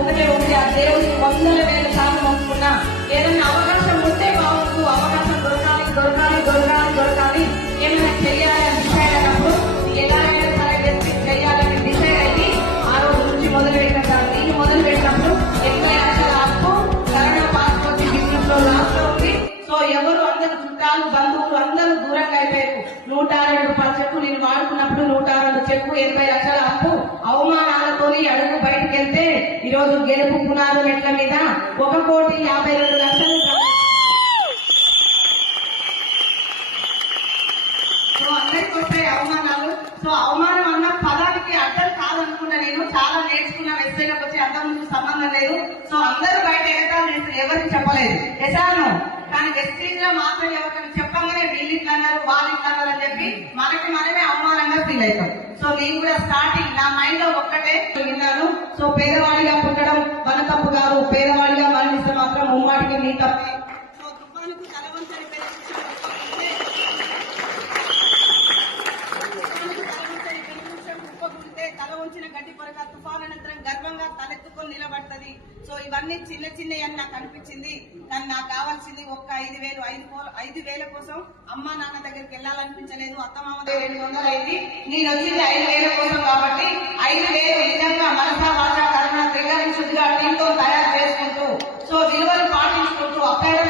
ఒకటే ఉంది, ఆ దేవుడికి 100,000 సార్లు మొక్కుకున్నా. ఏదైనా అవకాశం ఉంటే బాగుండు, అవకాశం దొరకాలి దొరకాలి దొరకాలి దొరకాలి, ఏమైనా చెయ్యాలని డిసైడ్ అయినప్పుడు ఎలాగైనా సరే వ్యక్తి చెయ్యాలని డిసైడ్ అయ్యి ఆ రోజు నుంచి మొదలు పెట్టారు. దీన్ని మొదలు పెట్టినప్పుడు 80 లక్షల అప్పు, కరోనా పాస్పోర్ట్ బిజినెస్ లో లాస్ లో ఉంది. సో ఎవరు అందరు చుట్టాలు బంధువులు అందరూ దూరంగా అయిపోయారు. 102 రూపాయల చెక్కు నేను వాడుకున్నప్పుడు 102 చెక్కు, 80 లక్షల అప్పు, అవమానాలతోని అడుగు బయటకు వెళ్తే ఈరోజు గెలుపు పునాదు నెట్ల మీద 1,52,00,000. సో అందరికి వస్తాయి అవమానాలు. సో అవమానం అన్న పదానికి అర్థం కాదనుకున్నా. నేను చాలా నేర్చుకున్నా, వెబ్సైట్కి వచ్చి అర్థం ముందు సంబంధం లేదు. సో అందరూ బయట ఎగతాలు చేస్తారు, ఎవరికి చెప్పలేదు ఎసాను. కానీ వెస్టీజ్ లో మాత్రం ఎవరికైనా చెప్పగానే వీళ్ళు ఇట్లా అన్నారు వాళ్ళు ఇట్లా అన్నారు అని చెప్పి మనకి మనమే అవమానంగా ఫీల్ అవుతాం. సో నేను కూడా స్టార్టింగ్ నా మైండ్ లో ఒక్కటే విన్నాను. సో పేదవాడిగా పుట్టడం మన తప్పు కాదు, పేదవాడిగా మరణిస్తే మాత్రం ముమ్మాటికి మీ తప్పే. సో తుఫానుకు తలవంచని తల ఉంచిన గడ్డి పొరక తుఫాన్ అనంతరం గర్వంగా తలెత్తుకొని నిలబడుతుంది. సో ఇవన్నీ చిన్న చిన్నవి అని నాకు అనిపించింది. కానీ నాకు కావాల్సింది ఒక్క 5,000 కోసం అమ్మా నాన్న దగ్గరికి వెళ్ళాలనిపించలేదు. అత్తమామ 700 అయింది, నేను వచ్చింది 5,000 కోసం. కాబట్టి 5,000 నిజంగా మనసా వాచా కరుణ త్రిగాని శుద్ధిగా టీంతో తయారు చేసుకుంటూ, సో విలువలు పాటించుకుంటూ, అప్పయ్య